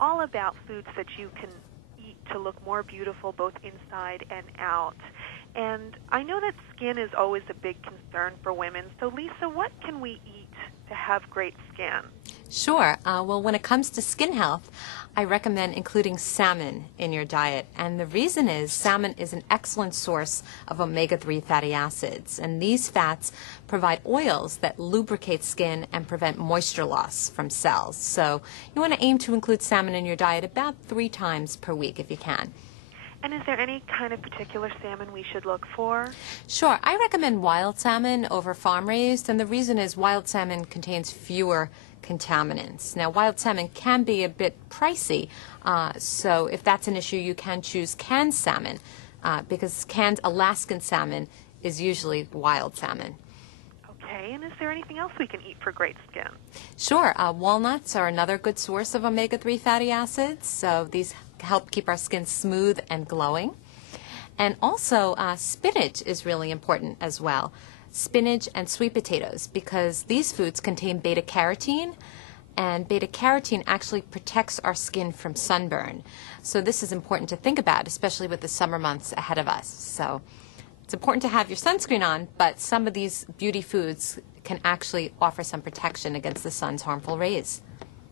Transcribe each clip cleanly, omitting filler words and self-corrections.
all about foods that you can eat to look more beautiful both inside and out. And I know that skin is always a big concern for women. So, Lisa, what can we eat to have great skin? Sure. Well, when it comes to skin health, I recommend including salmon in your diet. And the reason is salmon is an excellent source of omega-3 fatty acids. And these fats provide oils that lubricate skin and prevent moisture loss from cells. So you want to aim to include salmon in your diet about 3 times per week if you can. And is there any kind of particular salmon we should look for? Sure. I recommend wild salmon over farm-raised, and the reason is wild salmon contains fewer contaminants. Now, wild salmon can be a bit pricey, so if that's an issue, you can choose canned salmon, because canned Alaskan salmon is usually wild salmon. Okay, and is there anything else we can eat for great skin? Sure. Walnuts are another good source of omega-3 fatty acids, so these help keep our skin smooth and glowing. And also, spinach is really important as well. Spinach and sweet potatoes, because these foods contain beta-carotene, and beta-carotene actually protects our skin from sunburn. So this is important to think about, especially with the summer months ahead of us. So it's important to have your sunscreen on, but some of these beauty foods can actually offer some protection against the sun's harmful rays.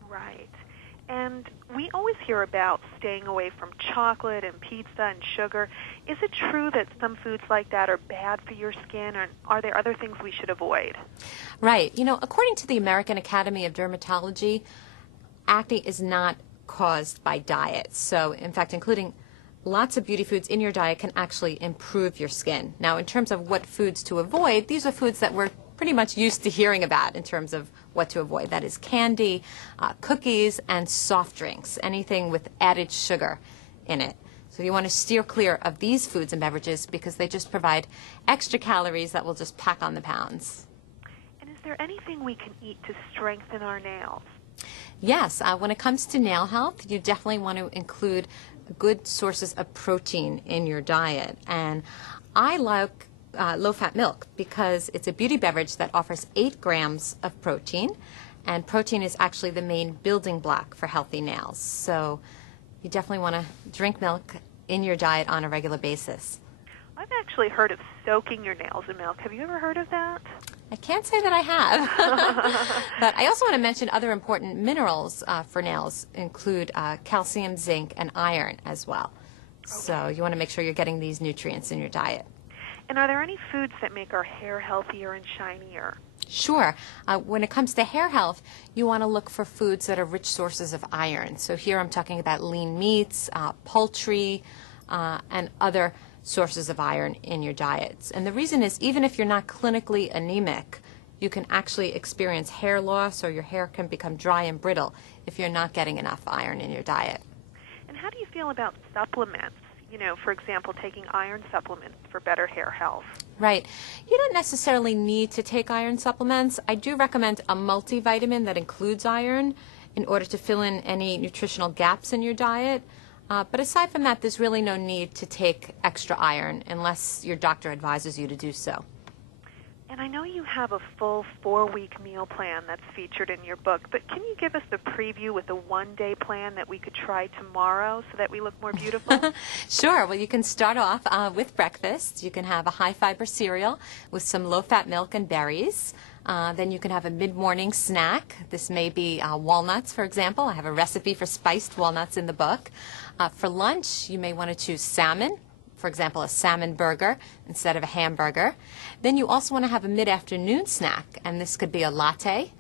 Right. And we always hear about staying away from chocolate and pizza and sugar. Is it true that some foods like that are bad for your skin, or are there other things we should avoid? Right. You know, according to the American Academy of Dermatology, acne is not caused by diet. So, in fact, including lots of beauty foods in your diet can actually improve your skin. Now, in terms of what foods to avoid, these are foods that we're pretty much used to hearing about in terms of what to avoid. That is candy, cookies, and soft drinks, anything with added sugar in it. So you want to steer clear of these foods and beverages because they just provide extra calories that will just pack on the pounds. And is there anything we can eat to strengthen our nails? Yes, when it comes to nail health, you definitely want to include good sources of protein in your diet. And I like low-fat milk because it's a beauty beverage that offers 8 grams of protein, and protein is actually the main building block for healthy nails. So you definitely want to drink milk in your diet on a regular basis. I've actually heard of soaking your nails in milk. Have you ever heard of that? I can't say that I have. But I also want to mention other important minerals for nails include calcium, zinc, and iron as well. Okay. So you want to make sure you're getting these nutrients in your diet. And are there any foods that make our hair healthier and shinier? Sure. When it comes to hair health, you want to look for foods that are rich sources of iron. So here I'm talking about lean meats, poultry, and other sources of iron in your diets. And the reason is, even if you're not clinically anemic, you can actually experience hair loss, or your hair can become dry and brittle if you're not getting enough iron in your diet. And how do you feel about supplements? You know, for example, taking iron supplements for better hair health. Right. You don't necessarily need to take iron supplements. I do recommend a multivitamin that includes iron in order to fill in any nutritional gaps in your diet. But aside from that, there's really no need to take extra iron unless your doctor advises you to do so. And I know you have a full 4-week meal plan that's featured in your book, but can you give us a preview with a 1-day plan that we could try tomorrow so that we look more beautiful? Sure. Well, you can start off with breakfast. You can have a high-fiber cereal with some low-fat milk and berries. Then you can have a mid-morning snack. This may be walnuts, for example. I have a recipe for spiced walnuts in the book. For lunch, you may want to choose salmon. For example, a salmon burger instead of a hamburger. Then you also want to have a mid-afternoon snack, and this could be a latte.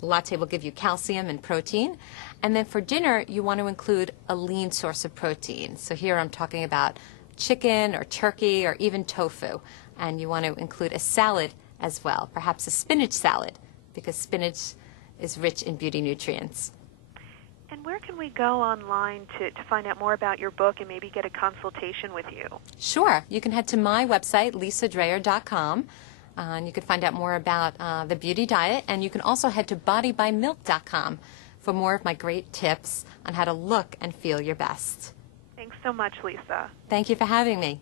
Latte will give you calcium and protein. And then for dinner, you want to include a lean source of protein. So here I'm talking about chicken or turkey or even tofu. And you want to include a salad as well, perhaps a spinach salad, because spinach is rich in beauty nutrients. And where can we go online to find out more about your book and maybe get a consultation with you? Sure. You can head to my website, lisadrayer.com, and you can find out more about the beauty diet. And you can also head to bodybymilk.com for more of my great tips on how to look and feel your best. Thanks so much, Lisa. Thank you for having me.